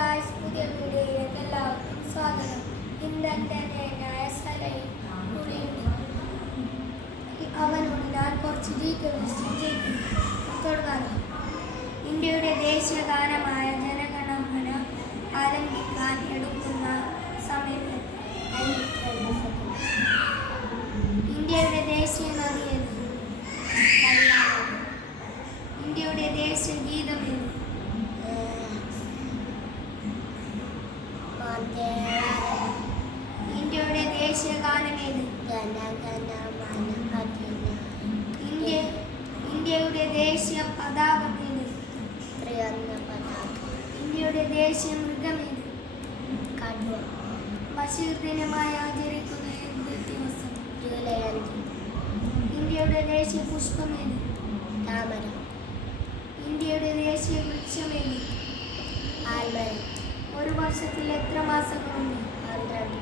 Guys, പുതിയ വീഡിയോയിലേക്ക് എല്ലാവർക്കും സ്വാഗതം. ഇന്ത്യനായ സലൈൻ അവനോട് ഞാൻ കുറച്ച് ഡീറ്റെയിൽസ് തുടങ്ങാം. ഇന്ത്യയുടെ ദേശീയ ഗാനമായ ജനഗണമന ആരംഭിക്കാൻ എടുക്കുന്ന സമയത്ത് ഇന്ത്യയുടെ ദേശീയ നദി ഏത്? ഇന്ത്യയുടെ ദേശീയ ഗീതം ഏത്? ഇന്ത്യയുടെ ദേശീയ ഗാനം ഏത്? ഇന്ത്യയുടെ ദേശീയ പതാകം ഏത്? ഇന്ത്യയുടെ ദേശീയ മൃഗം ഏത്? ബഷീർ ദിനമായി ആചരിക്കുന്ന ദിവസം? ജൂലൈ 5. ഇന്ത്യയുടെ ദേശീയ പുഷ്പം ഏത്? താമര. ഇന്ത്യയുടെ ദേശീയ വൃക്ഷം ഏത്? ആൽമരം. ഒരു വർഷത്തിൽ എത്ര മാസങ്ങളുണ്ട്? 12.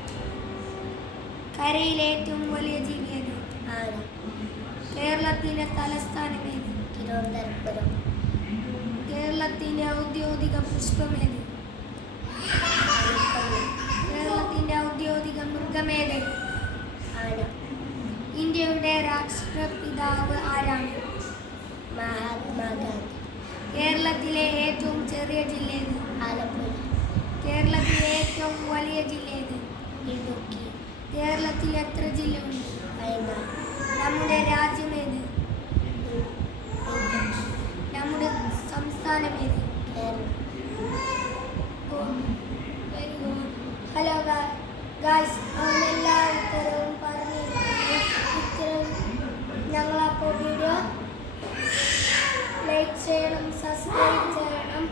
കരയിലെ ഏറ്റവും വലിയ ജീവി ഏത്? ആന. കേരളത്തിന്റെ തലസ്ഥാനം ഏത്? തിരുവനന്തപുരം. കേരളത്തിന്റെ ഔദ്യോഗിക പുഷ്പം ഏത്? കേരളത്തിന്റെ ഔദ്യോഗിക മൃഗം ഏത്? ആന. ഇന്ത്യയുടെ രാഷ്ട്രപിതാവ് ആരാണ്? മഹാത്മാഗാന്ധി. കേരളത്തിലെ ഏറ്റവും ചെറിയ ജില്ല ഏത്? ആലപ്പുഴ. കേരളത്തിലെ ഏറ്റവും വലിയ ജില്ല ഏത്? ഇടുക്കി. കേരളത്തിൽ എത്ര ജില്ലയുണ്ട്? വയനാട്. നമ്മുടെ രാജ്യം ഏത്? നമ്മുടെ സംസ്ഥാനം ഏത്? Keralam. Very good. Hello guys, അവനെല്ലാ ഉത്തരവും പറഞ്ഞിരിക്കുന്നു. ഉത്തരം ഞങ്ങളപ്പോൾ വീഡിയോ ലൈക്ക് ചെയ്യണം, സബ്സ്ക്രൈബ് ചെയ്യണം.